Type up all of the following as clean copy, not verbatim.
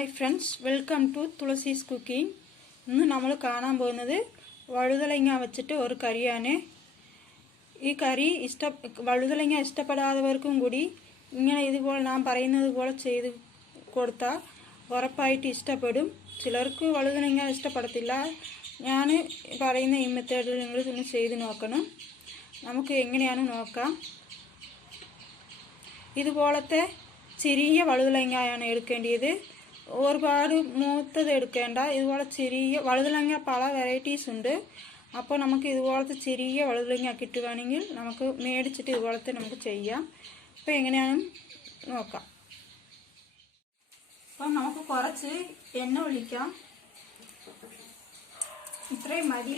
Hi friends, welcome to തുളസീസ് cooking. ഇന്ന് നമ്മൾ കാണാൻ പോകുന്നത് വഴുതലങ്ങ വെച്ചിട്ട് ഒരു കറിയാണ്. ഈ കറി വഴുതലങ്ങ ഇഷ്ടപ്പെടാത്തവർക്കും കൂടി ഇങ്ങനെ ഇതുപോലെ ഞാൻ പറയുന്നത് പോലെ ചെയ്ത് കൊടുത്താൽ ഉറപ്പായിട്ട് ഇഷ്ടപ്പെടും. ചിലർക്ക് വഴുതലങ്ങ ഇഷ്ടപ്പെടത്തില്ല. ഞാൻ പറയുന്ന ഈ മെത്തേഡിൽ നിങ്ങൾ ഇതൊന്ന് ചെയ്ത് നോക്കണം. നമുക്ക് എങ്ങനെയാണ് നോക്കാം. ഇതുപോലത്തെ ചെറിയ വഴുതലങ്ങയാണ് എടുക്കേണ്ടത്. ഒരുപാട് മൂത്തത് എടുക്കേണ്ട. ഇതുപോലെ ചെറിയ വഴുതലങ്ങ പല വെറൈറ്റീസ് ഉണ്ട്. അപ്പോൾ നമുക്ക് ഇതുപോലത്തെ ചെറിയ വഴുതലങ്ങ കിട്ടുകയാണെങ്കിൽ നമുക്ക് മേടിച്ചിട്ട് ഇതുപോലത്തെ നമുക്ക് ചെയ്യാം. അപ്പോൾ എങ്ങനെയാണ് നോക്കാം. അപ്പം നമുക്ക് കുറച്ച് എണ്ണ ഒഴിക്കാം. ഇത്രയും മതി.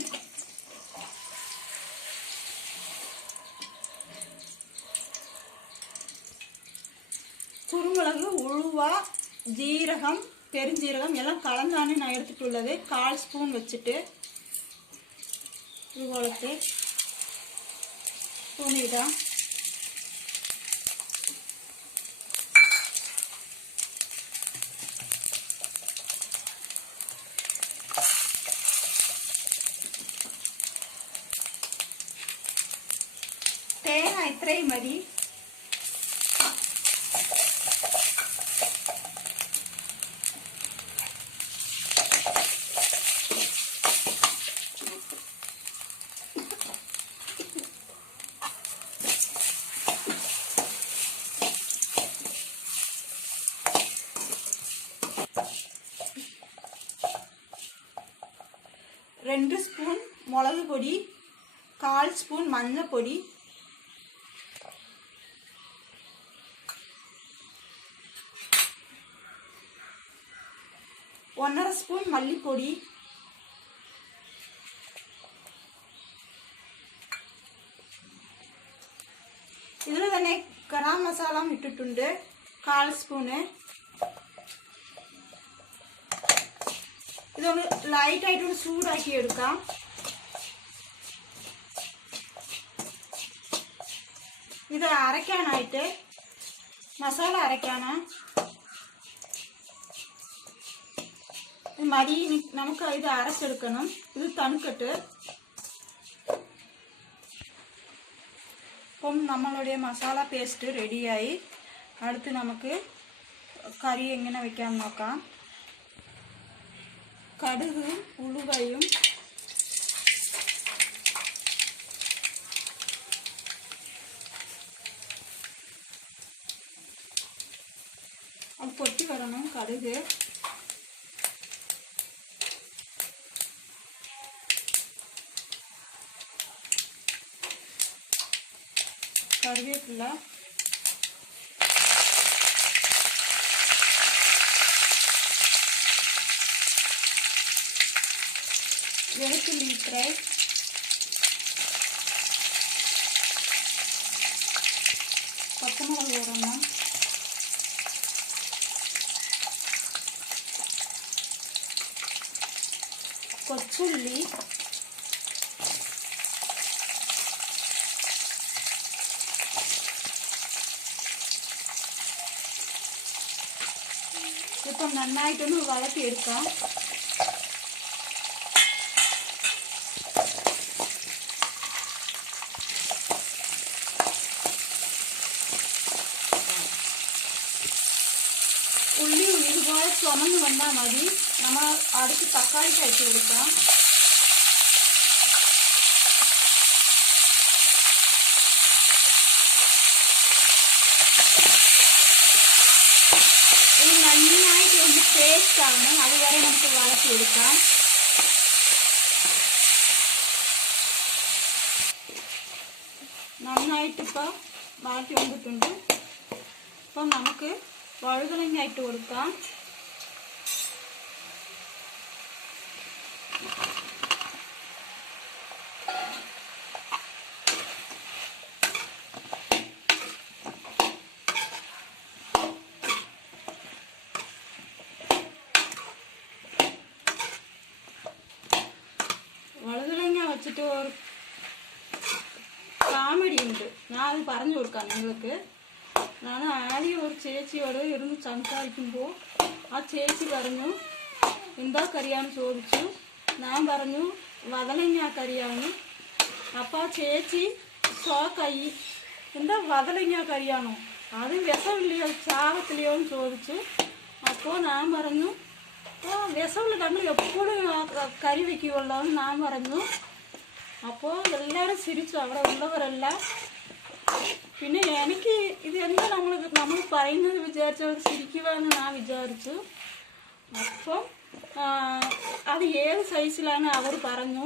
കുരുമുളക്, ഉഴുവ, ജീരകം, പെരുംജീരകം എല്ലാം കളഞ്ഞാണ് ഞാൻ എടുത്തിട്ടുള്ളത്. 1/4 സ്പൂൺ വെച്ചിട്ട് ഇതുപോലത്തെ സ്പൂൺ ഇടാം. തേങ്ങ ഇത്രയും മതി. രണ്ട് സ്പൂൺ മുളക് പൊടി, 1/4 സ്പൂൺ മഞ്ഞൾപ്പൊടി, 1/2 സ്പൂൺ മല്ലിപ്പൊടി, ഇതിൽ തന്നെ ഗരം മസാല ഇട്ടിട്ടുണ്ട് 1/4 സ്പൂണ്. ഇതൊന്ന് ലൈറ്റായിട്ടൊന്ന് ചൂടാക്കി എടുക്കാം. ഇത് അരയ്ക്കാനായിട്ട് മസാല അരയ്ക്കാനാ മതി. നമുക്ക് ഇത് അരച്ചെടുക്കണം. ഇത് തണുക്കട്ട്. അപ്പം നമ്മളുടെ മസാല പേസ്റ്റ് റെഡിയായി. അടുത്ത് നമുക്ക് കറി എങ്ങനെ വെക്കാൻ നോക്കാം. കടുകും ഉലുവയും അത് പൊട്ടി വരണം. കടുക്, കറിവേപ്പില, വെളുത്തുള്ളി ഇത്രേ, പച്ചമുളക് ഒരെണ്ണം, കൊച്ചുള്ളി, ഇപ്പം നന്നായിട്ടൊന്ന് വഴറ്റിയെടുക്കാം. ഉള്ളി ഇതുപോലെ ചുമന്ന് വന്നാൽ മതി. നമ്മൾ അടുത്ത് തക്കാളി കഴിച്ചു കൊടുക്കാം. ഇത് നന്നായിട്ട് ഒന്ന് പേസ്റ്റ് ആവണം. അതുവരെ നമുക്ക് വഴറ്റിയെടുക്കാം. നന്നായിട്ടിപ്പോൾ വഴറ്റി വന്നിട്ടുണ്ട്. അപ്പം നമുക്ക് വഴുതലങ്ങ ഇട്ട് കൊടുക്കാം. വഴുതലങ്ങ വെച്ചിട്ട് ഒരു കാമഡി ഉണ്ട്. ഞാൻ അത് പറഞ്ഞു കൊടുക്കാം നിങ്ങൾക്ക്. ഞാൻ ആദ്യം ഒരു ചേച്ചിയോട് ഇരുന്ന് സംസാരിക്കുമ്പോൾ ആ ചേച്ചി പറഞ്ഞു എന്താ കറിയാന്ന് ചോദിച്ചു. ഞാൻ പറഞ്ഞു വതളങ്ങ കറിയാണ്. അപ്പോൾ ആ ചേച്ചി ഷോക്കായി, എന്താ വതളങ്ങ കറിയാണോ, അത് വിഷമില്ലയോ ചാവത്തില്ലയോ എന്ന് ചോദിച്ചു. അപ്പോൾ ഞാൻ പറഞ്ഞു വിഷമില്ല, നമ്മൾ എപ്പോഴും കറി വയ്ക്കുമല്ലോ എന്ന് ഞാൻ പറഞ്ഞു. അപ്പോൾ എല്ലാവരും ചിരിച്ചു, അവിടെ ഉള്ളവരെല്ലാം. പിന്നെ എനിക്ക് ഇത് എന്താ നമ്മൾ പറയുന്നത് വിചാരിച്ചവർ ചിരിക്കുവാന്ന് ഞാൻ വിചാരിച്ചു. അപ്പം അത് ഏത് സൈസിലാണ് അവർ പറഞ്ഞു.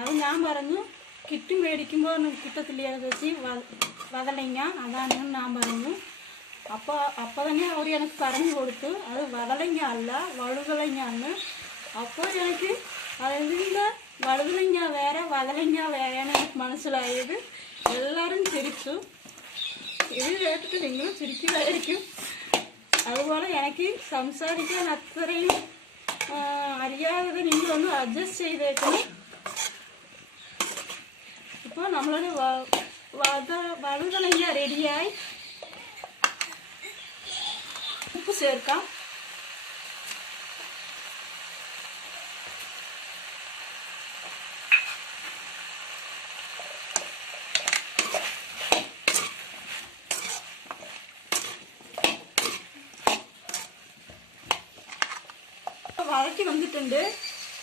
അത് ഞാൻ പറഞ്ഞു കിറ്റ് മേടിക്കുമ്പോൾ കിട്ടത്തില്ല ചേച്ചി വതളങ്ങ, അതാണെന്ന് ഞാൻ പറഞ്ഞു. അപ്പോൾ തന്നെ അവർ എനിക്ക് പറഞ്ഞു കൊടുത്തു അത് വതളങ്ങ അല്ല വഴുതളങ്ങാന്ന്. അപ്പോൾ എനിക്ക് അതിൻ്റെ വഴുതളങ്ങ വേറെ വതളങ്ങ വേറെയാണ് എനിക്ക് മനസ്സിലായത്. എല്ലാവരും ചിരിച്ചു. ഇത് കേട്ടിട്ട് നിങ്ങൾ ചിരിക്കുമായിരിക്കും. അതുപോലെ എനിക്ക് സംസാരിക്കാൻ അത്രയും അറിയാതെ നിങ്ങളൊന്ന് അഡ്ജസ്റ്റ് ചെയ്തേക്കണം. ഇപ്പോൾ നമ്മളൊരു വഴുതളങ്ങ റെഡിയായി. ഉപ്പ് ചേർക്കാം. വഴറ്റി വന്നിട്ടുണ്ട്.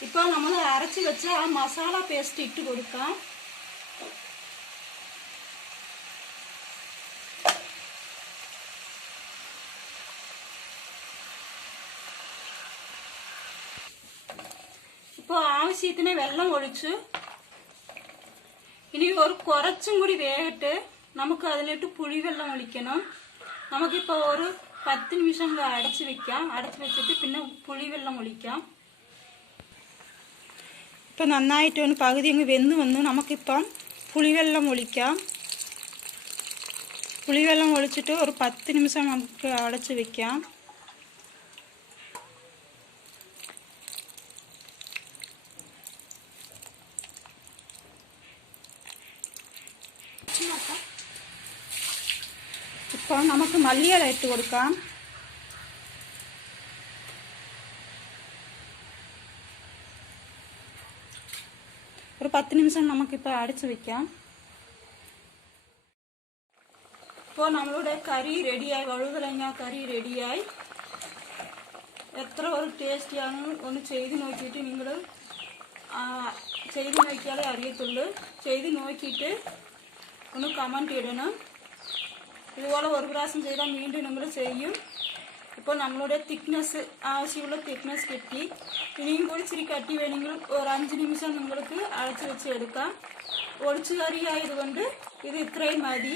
ഇപ്പോൾ നമ്മൾ അരച്ച് വെച്ച ആ മസാല പേസ്റ്റ് ഇട്ട് കൊടുക്കാം. ഇപ്പോൾ ആവശ്യത്തിന് വെള്ളം ഒഴിച്ചു. ഇനി കുറച്ചും കൂടി വേകട്ട് നമുക്ക് അതിലിട്ട് പുളിവെള്ളം ഒഴിക്കണം. നമുക്കിപ്പോൾ ഒരു 10 നിമിഷം അടച്ച് വെക്കാം. അടച്ച് വെച്ചിട്ട് പിന്നെ പുളിവെള്ളം ഒഴിക്കാം. ഇപ്പം നന്നായിട്ട് ഒന്ന് പകുതി അങ്ങ് വെന്ത് വന്നു. നമുക്കിപ്പം പുളിവെള്ളം ഒഴിക്കാം. പുളിവെള്ളം ഒഴിച്ചിട്ട് ഒരു 10 നിമിഷം നമുക്ക് അടച്ച് വെക്കാം. ഇപ്പോൾ നമുക്ക് മല്ലിയില ഇട്ട് കൊടുക്കാം. ഒരു 10 നിമിഷം നമുക്കിപ്പോൾ അടച്ച് വയ്ക്കാം. ഇപ്പോൾ നമ്മളുടെ കറി റെഡിയായി, വഴുതളങ്ങ കറി റെഡിയായി. എത്ര ഒരു ടേസ്റ്റിയാണ് ഒന്ന് ചെയ്ത് നോക്കിയിട്ട് നിങ്ങൾ ചെയ്ത് നോക്കിയാലേ അറിയത്തുള്ളൂ. ചെയ്ത് നോക്കിയിട്ട് ഒന്ന് കമൻറ്റ് ഇടണം. ഇതുപോലെ ഒരു പ്രാവശ്യം ചെയ്താൽ വീണ്ടും നിങ്ങൾ ചെയ്യും. ഇപ്പോൾ നമ്മളുടെ തിക്നെസ് ആവശ്യമുള്ള തിക്നെസ് കിട്ടി. ഇനിയും കൂടി ഇച്ചിരി കട്ടി വേണമെങ്കിൽ ഒരു 5 നിമിഷം നിങ്ങൾക്ക് അടച്ച് വെച്ച് എടുക്കാം. ഒഴിച്ചു കറി ആയതുകൊണ്ട് ഇത് ഇത്രയും മതി.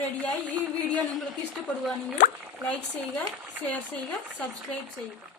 റെഡിയായി. ഈ വീഡിയോ നിങ്ങൾക്ക് ഇഷ്ടപ്പെടുകയാണെങ്കിൽ ലൈക്ക് ചെയ്യുക, ഷെയർ ചെയ്യുക, സബ്സ്ക്രൈബ് ചെയ്യുക.